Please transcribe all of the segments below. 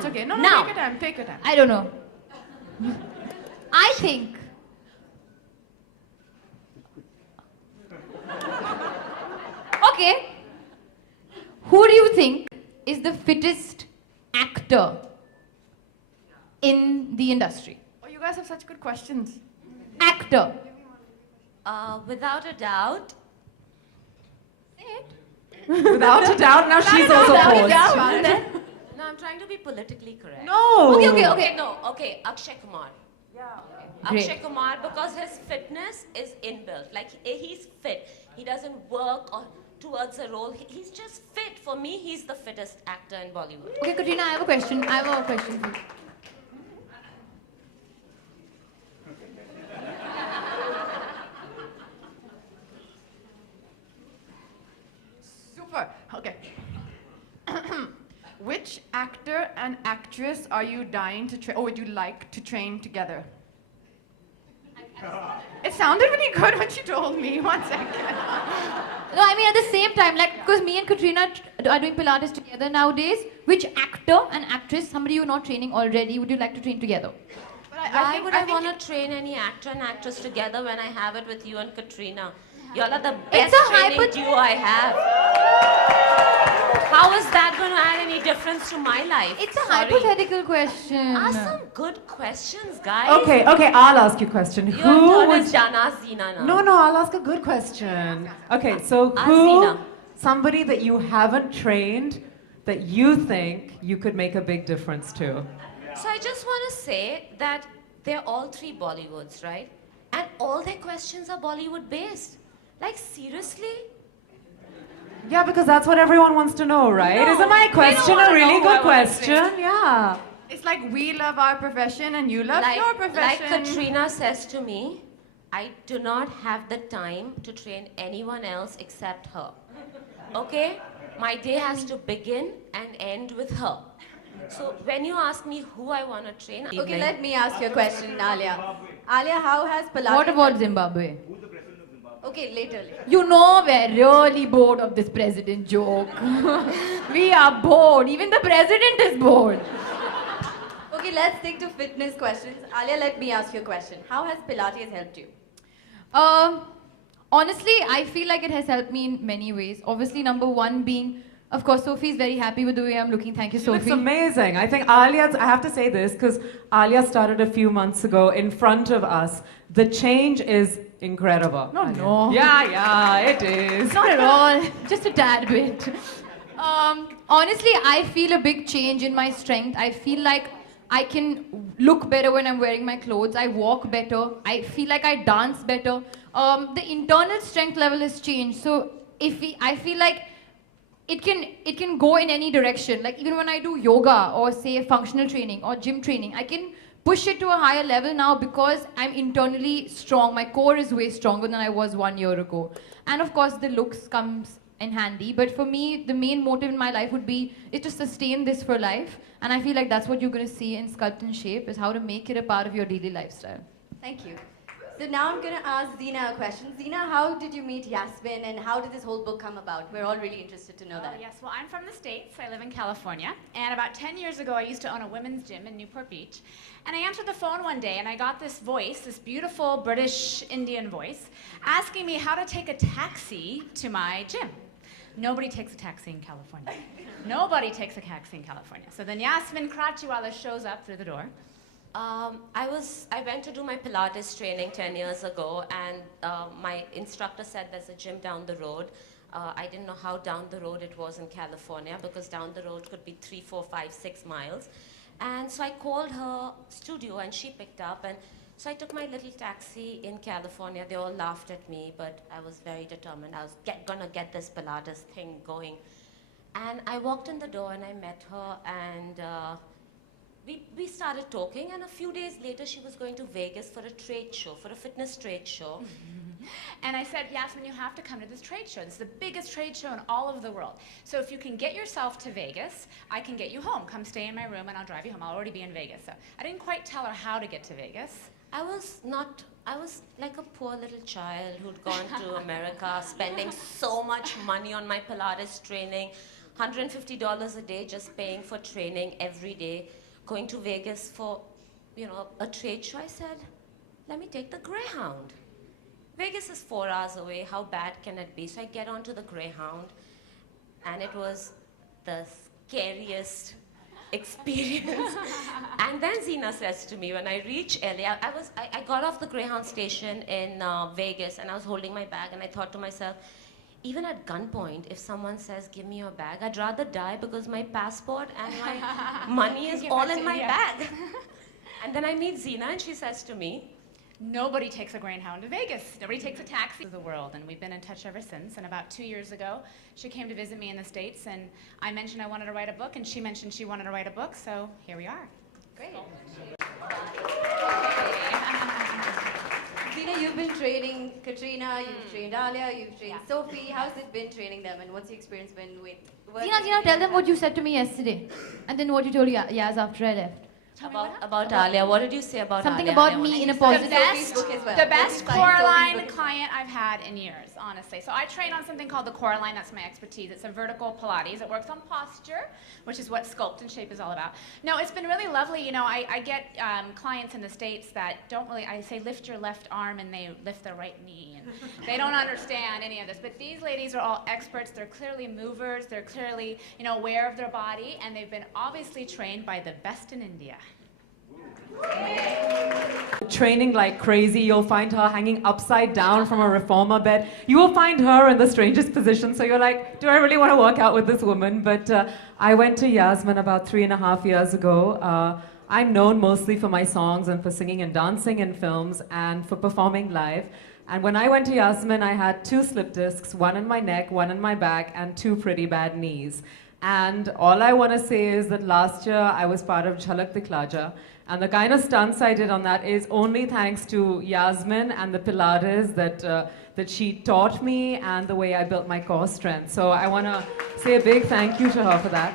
it's okay. No, Now. take your time, take your time. I don't know. I think. Okay. Who do you think is the fittest actor in the industry? Oh, you guys have such good questions. Actor. Without a doubt, Without a doubt, now she's also paused. no, I'm trying to be politically correct. No. Okay, Akshay Kumar. Great. Akshay Kumar, because his fitness is inbuilt. Like, he's fit. He doesn't work towards a role. He's just fit. For me, he's the fittest actor in Bollywood. Okay, Katrina, I have a question. I have a question for you. Super. Okay. Which actor and actress are you dying to train, or would you like to train together? It sounded really good when she told me. 1 second. No, I mean at the same time, like, because me and Katrina are doing Pilates together nowadays. Which actor and actress, somebody you're not training already, would you like to train together? But Why would I think want to train any actor and actress together when I have it with you and Katrina? Y'all are the It's best a training duo I have. How is that going to add any difference to my life? It's a Sorry. hypothetical question. Ask some good questions, guys. Okay, I'll ask you a question. Your Who turn would... is done. Ask Zina now. No, I'll ask a good question. Okay, so Ask who, Zina. somebody that you haven't trained that you think you could make a big difference to? So I just want to say that they're all three Bollywoods, right? And all their questions are Bollywood based. Like, seriously? Yeah, because that's what everyone wants to know, right? No, Isn't my they question don't wanna a really know who I good wanna question? Yeah. it's like we love our profession and you love your Like profession. Katrina says to me, I do not have the time to train anyone else except her. Okay? My day has to begin and end with her. So when you ask me who I want to train, Okay, let me ask you a question, Alia. Alia, how has Pilates... What about Zimbabwe? Okay, later. You know we're really bored of this president joke. We are bored. Even the president is bored. Okay, let's stick to fitness questions. Alia, let me ask you a question. How has Pilates helped you? Honestly, I feel like it has helped me in many ways. Obviously, number one being, of course, Sophie's very happy with the way I'm looking. Thank you, She looks Sophie. amazing. I think Alia's, I have to say this, because Alia started a few months ago in front of us. The change is incredible. No. Yeah, it is. Not at all. Just a tad bit. Honestly, I feel a big change in my strength. I feel like I can look better when I'm wearing my clothes. I walk better. I feel like I dance better. The internal strength level has changed. So I feel like it can go in any direction. Like even when I do yoga or say functional training or gym training, I can push it to a higher level now because I'm internally strong. My core is way stronger than I was 1 year ago. And of course, the looks comes in handy. But for me, the main motive in my life would be is to sustain this for life. And I feel like that's what you're going to see in Sculpt and Shape, is how to make it a part of your daily lifestyle. Thank you. So now I'm going to ask Zina a question. Zina, how did you meet Yasmin and how did this whole book come about? We're all really interested to know that. Yes, well, I'm from the States. I live in California. And about 10 years ago, I used to own a women's gym in Newport Beach. And I answered the phone one day, and I got this voice, this beautiful British Indian voice, asking me how to take a taxi to my gym. Nobody takes a taxi in California. Nobody takes a taxi in California. So then Yasmin Kratchiwala shows up through the door. I went to do my Pilates training 10 years ago, and my instructor said there's a gym down the road. I didn't know how down the road it was in California, because down the road could be 3, 4, 5, 6 miles. And so I called her studio and she picked up, and so I took my little taxi in California. They all laughed at me, but I was very determined. I was gonna get this Pilates thing going. And I walked in the door and I met her, and we started talking, and a few days later she was going to Vegas for a trade show, for a fitness trade show. And I said, Yasmin, you have to come to this trade show. This is the biggest trade show in all of the world. So if you can get yourself to Vegas, I can get you home. Come stay in my room and I'll drive you home. I'll already be in Vegas. So I didn't quite tell her how to get to Vegas. I was like a poor little child who'd gone to America, spending so much money on my Pilates training. $150 a day just paying for training every day, going to Vegas for, a trade show. I said, let me take the Greyhound. Vegas is 4 hours away. How bad can it be? So I get onto the Greyhound, and it was the scariest experience. And then Zina says to me, when I reach Alia, I got off the Greyhound station in Vegas, and I was holding my bag, and I thought to myself, even at gunpoint, if someone says, give me your bag, I'd rather die because my passport and my money is all in my bag. And then I meet Zina, and she says to me, nobody takes a Greyhound to Vegas. Nobody takes a taxi to the world, and we've been in touch ever since. And about 2 years ago, she came to visit me in the States, and I mentioned I wanted to write a book, and she mentioned she wanted to write a book, so here we are. Great. Zina, you've been training Katrina, you've trained Alia, you've trained Sophie. How's it been training them, and what's the experience been with... Zina, tell them what you said to me yesterday, and then what you told Yaz after I left. About Alia. What did you say about something Alia? about me in a positive The best Coraline client I've had in years, honestly. So I train on something called the Coraline. That's my expertise. It's a vertical Pilates. It works on posture, which is what Sculpt and Shape is all about. No, it's been really lovely. I get clients in the States that don't really, I say lift your left arm, and they lift their right knee. And they don't understand any of this. But these ladies are all experts. They're clearly movers. They're clearly, aware of their body. And they've been obviously trained by the best in India. Training like crazy. You'll find her hanging upside down from a reformer bed. You will find her in the strangest position. So you're like, do I really want to work out with this woman? But I went to Yasmin about 3.5 years ago. I'm known mostly for my songs and for singing and dancing in films and for performing live. And when I went to Yasmin, I had 2 slip discs, one in my neck, one in my back, and 2 pretty bad knees. And all I want to say is that last year I was part of Jhalak Dikhlaja. And the kind of stunts I did on that is only thanks to Yasmin and the Pilates that she taught me, and the way I built my core strength. So I want to say a big thank you to her for that.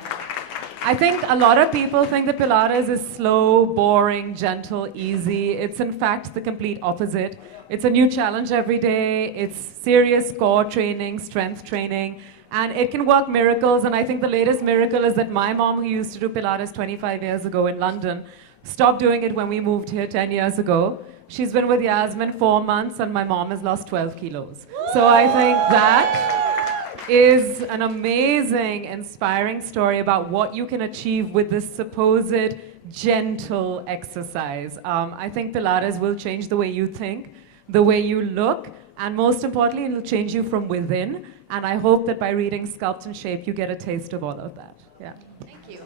I think a lot of people think that Pilates is slow, boring, gentle, easy. It's in fact the complete opposite. It's a new challenge every day. It's serious core training, strength training. And it can work miracles. And I think the latest miracle is that my mom, who used to do Pilates 25 years ago in London, stopped doing it when we moved here 10 years ago. She's been with Yasmin 4 months, and my mom has lost 12 kilos. So I think that is an amazing, inspiring story about what you can achieve with this supposed gentle exercise. I think Pilates will change the way you think, the way you look, and most importantly, it'll change you from within. And I hope that by reading Sculpt and Shape, you get a taste of all of that. Yeah. Thank you.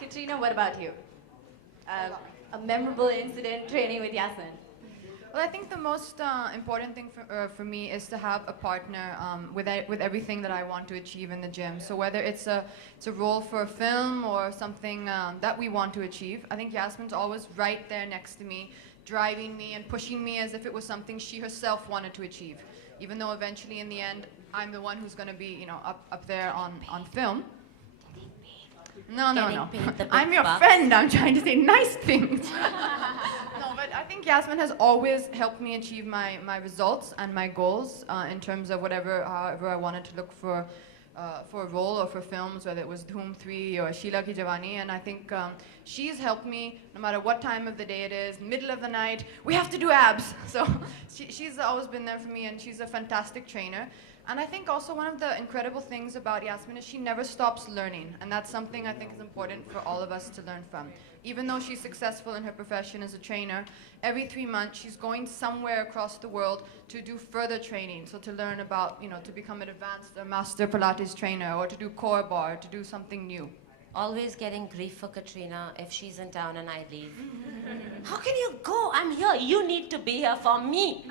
Katrina, what about you? A memorable incident training with Yasmin. Well, I think the most important thing for me is to have a partner with everything that I want to achieve in the gym. So whether it's a role for a film or something that we want to achieve, I think Yasmin's always right there next to me, driving me and pushing me as if it was something she herself wanted to achieve. Even though eventually in the end, I'm the one who's going to be, up there on film. No. I'm your friend. I'm trying to say nice things. No, but I think Yasmin has always helped me achieve my results and my goals in terms of however I wanted to look for a role or for films, whether it was Dhoom 3 or Sheila Ki Jawani. And I think she's helped me no matter what time of the day it is, middle of the night, we have to do abs. So she's always been there for me, and she's a fantastic trainer. And I think also one of the incredible things about Yasmin is she never stops learning. And that's something I think is important for all of us to learn from. Even though she's successful in her profession as a trainer, every 3 months she's going somewhere across the world to do further training. So to learn about, to become an advanced master Pilates trainer, or to do core bar, to do something new. Always getting grief for Katrina if she's in town and I leave. How can you go? I'm here. You need to be here for me.